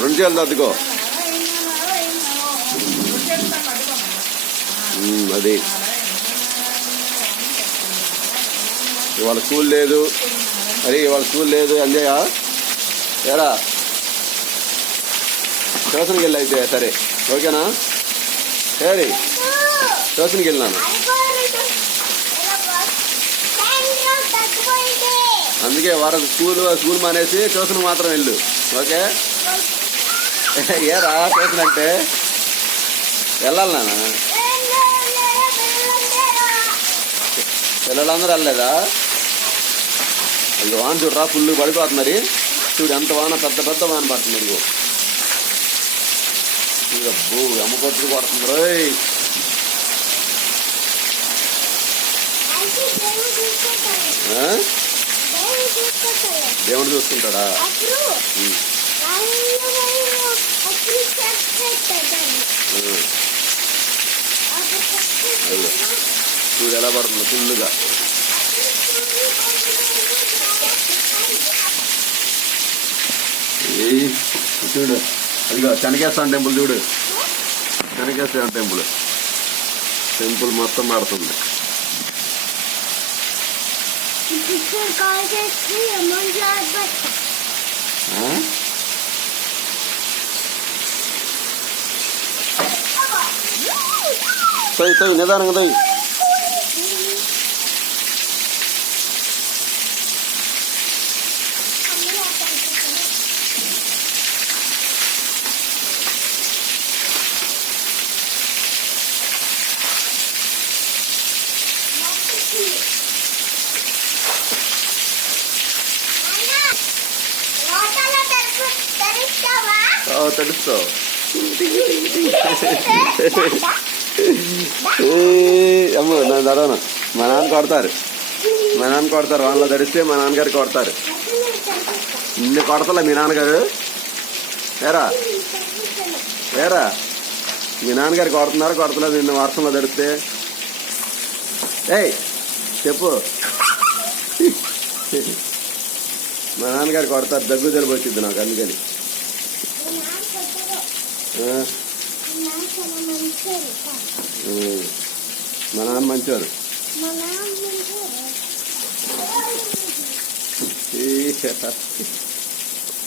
రెండు చేయాలి అద్దుకో అది. ఇవాళ స్కూల్ లేదు. అరే ఇవాళ స్కూల్ లేదు. అంజయ్య ఎరా ట్యూషన్కి వెళ్ళి అయితే సరే. ఓకేనా? సరే. ట్యూషన్కి వెళ్ళినాను. అందుకే వరకు స్కూల్ స్కూల్ మానేసి ట్యూషన్ మాత్రం వెళ్ళు. ఓకే? ఏరా ట్యూషన్ అంటే? వెళ్ళాలి నాన్న. పిల్లలందరూ వెళ్ళలేదా? అది వాన చూడరా ఫుల్ పడిపోతుంది మరి. చూడు ఎంత వాన పెద్ద పెద్ద వాన పడుతుంది ఇదిగో. ఇక అబ్బో అమ్మ కొట్టుకు కొడుతుంది రోయ్. ఆ? దేవుడు చూసుకుంటాడా ఉమ్. చూడు ఎలా పడుతుంది ఫుల్గా చూడు అదిగో చెనకేశ్వరం టెంపుల్ చూడు. చెనకేశ్వరం టెంపుల్. టెంపుల్ మొత్తం పడుతుంది. Küçükler kavga etmiyor. Moncalar başka. Hı? Tay tay ne darın tay? తడుస్తావు ఏయ్, అమ్మ నా దడవను. మా నాన్న కొడతారు. మా నాన్న కొడతారు. వాళ్ళ తడిస్తే మా నాన్నగారు కొడతారు. నిన్ను కొడతలే మీ నాన్నగారు? ఏరా? ఏరా? మీ నాన్నగారు కొడుతున్నారు కొడతలేదు నిన్ను వర్షంలో తడిస్తే? ఏయ్ చెప్పు. మా నాన్నగారు కొడతారు. దగ్గు తెలిపి వచ్చింది నాకు అందుకని. Eh. Hmm. Mana mancur? Mana mancur? Iya.